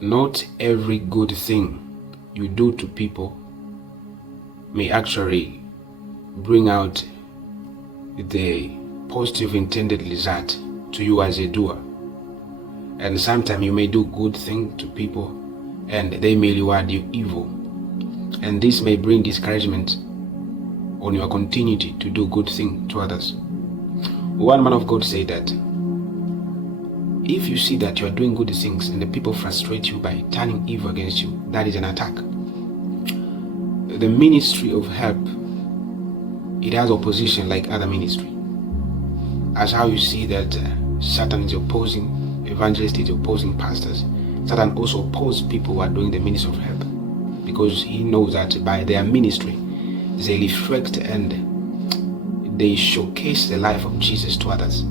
not every good thing you do to people may actually bring out the positive intended result to you as a doer. And sometimes you may do good things to people and they may reward you evil. And this may bring discouragement on your continuity to do good things to others. One man of God said that if you see that you are doing good things and the people frustrate you by turning evil against you, that is an attack. The ministry of help, it has opposition like other ministry. As how you see that Satan is opposing evangelists, is opposing pastors, Satan also opposes people who are doing the ministry of help, because he knows that by their ministry they reflect and they showcase the life of Jesus to others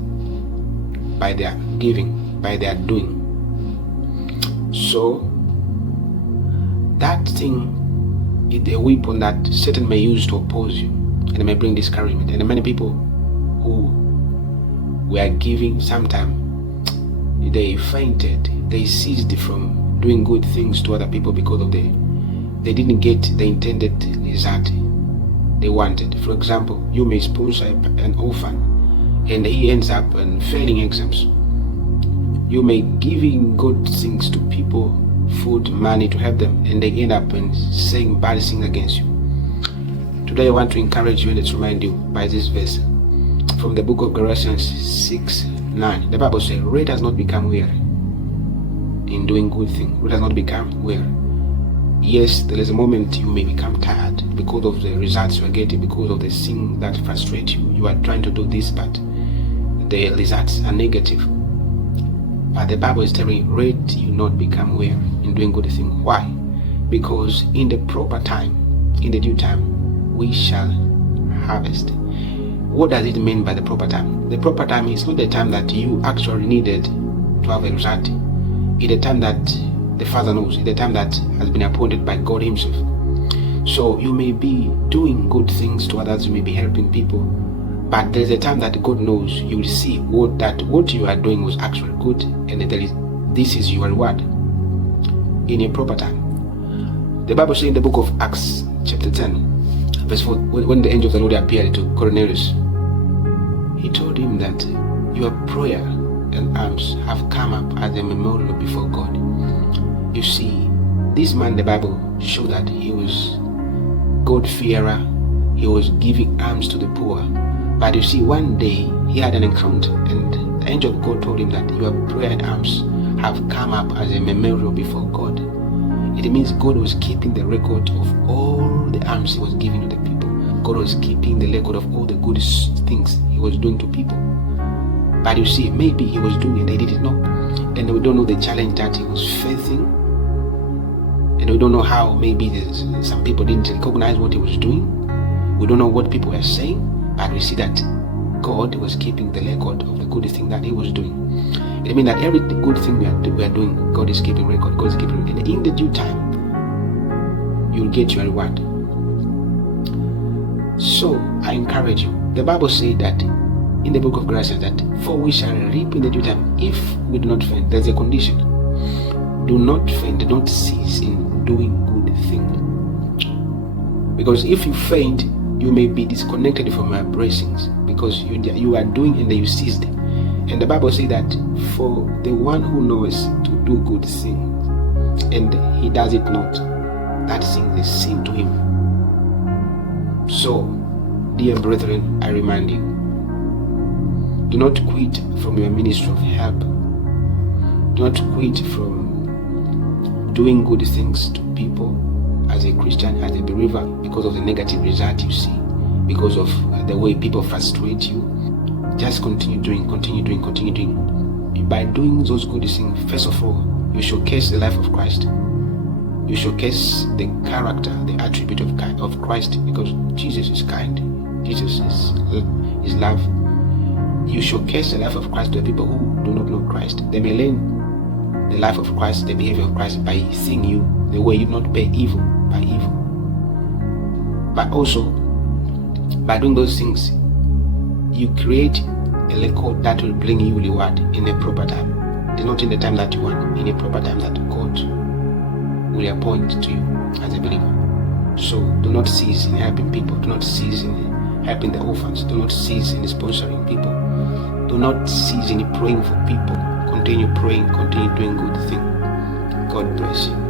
by their giving, by their doing. So that thing is a weapon that Satan may use to oppose you, and it may bring discouragement. And many people who were giving, sometimes they fainted, they ceased from doing good things to other people because of they didn't get the intended result they wanted. For example, you may sponsor an orphan and he ends up failing exams. You may giving good things to people, food, money to help them, and they end up saying bad things against you. Today I want to encourage you and to remind you by this verse from the book of Galatians 6:9. The Bible says, "Let us not become weary in doing good things." Let us not become weary. Yes, there is a moment you may become tired because of the results you are getting, because of the thing that frustrates you. You are trying to do this, but the results are negative. But the Bible is telling you, let you not become weary in doing good things. Why? Because in the proper time, in the due time, we shall harvest. What does it mean by the proper time? The proper time is not the time that you actually needed to have a result. It's the time that the Father knows. It's the time that has been appointed by God Himself. So you may be doing good things to others, you may be helping people, but there is a time that God knows. You will see what you are doing was actually good, and this is your reward in a proper time. The Bible says in the book of Acts chapter 10 verse 4, when the angel of the Lord appeared to Cornelius, he told him that your prayer and alms have come up as a memorial before God. You see, this man, the Bible showed that he was God-fearer. He was giving alms to the poor. But you see, one day he had an encounter, and the angel of God told him that your prayer and alms have come up as a memorial before God. It means God was keeping the record of all the alms he was giving to the people. God was keeping the record of all the good things he was doing to people. But you see, maybe he was doing it, they didn't know. And we don't know the challenge that he was facing. And we don't know how maybe some people didn't recognize what he was doing. We don't know what people were saying. But we see that God was keeping the record of the good thing that he was doing. It means that every good thing we are doing, God is keeping record. God is keeping record. And in the due time, you'll get your reward. So I encourage you. The Bible says that in the book of Galatians that for we shall reap in the due time if we do not faint. There's a condition. Do not faint. Do not cease in doing good things. Because if you faint, you may be disconnected from your blessings, because you are doing and you ceased. And the Bible says that for the one who knows to do good things and he does it not, that thing is sin to him. So, dear brethren, I remind you, do not quit from your ministry of help. Do not quit from doing good things to people as a Christian, as a believer, because of the negative result you see, because of the way people frustrate you. Just continue doing. By doing those good things, first of all, you showcase the life of Christ. You showcase the character, the attribute of Christ, because Jesus is kind. Jesus is love. You showcase the life of Christ to the people who do not know Christ. They may learn the life of Christ, the behavior of Christ by seeing you, the way you not pay evil by evil. But also, by doing those things, you create a record that will bring you reward in a proper time. It's not in the time that you want, in a proper time that God will appoint to you as a believer. So do not cease in helping people. Do not cease in helping the orphans. Do not cease in sponsoring people. Do not cease in praying for people. Continue praying. Continue doing good things. God bless you.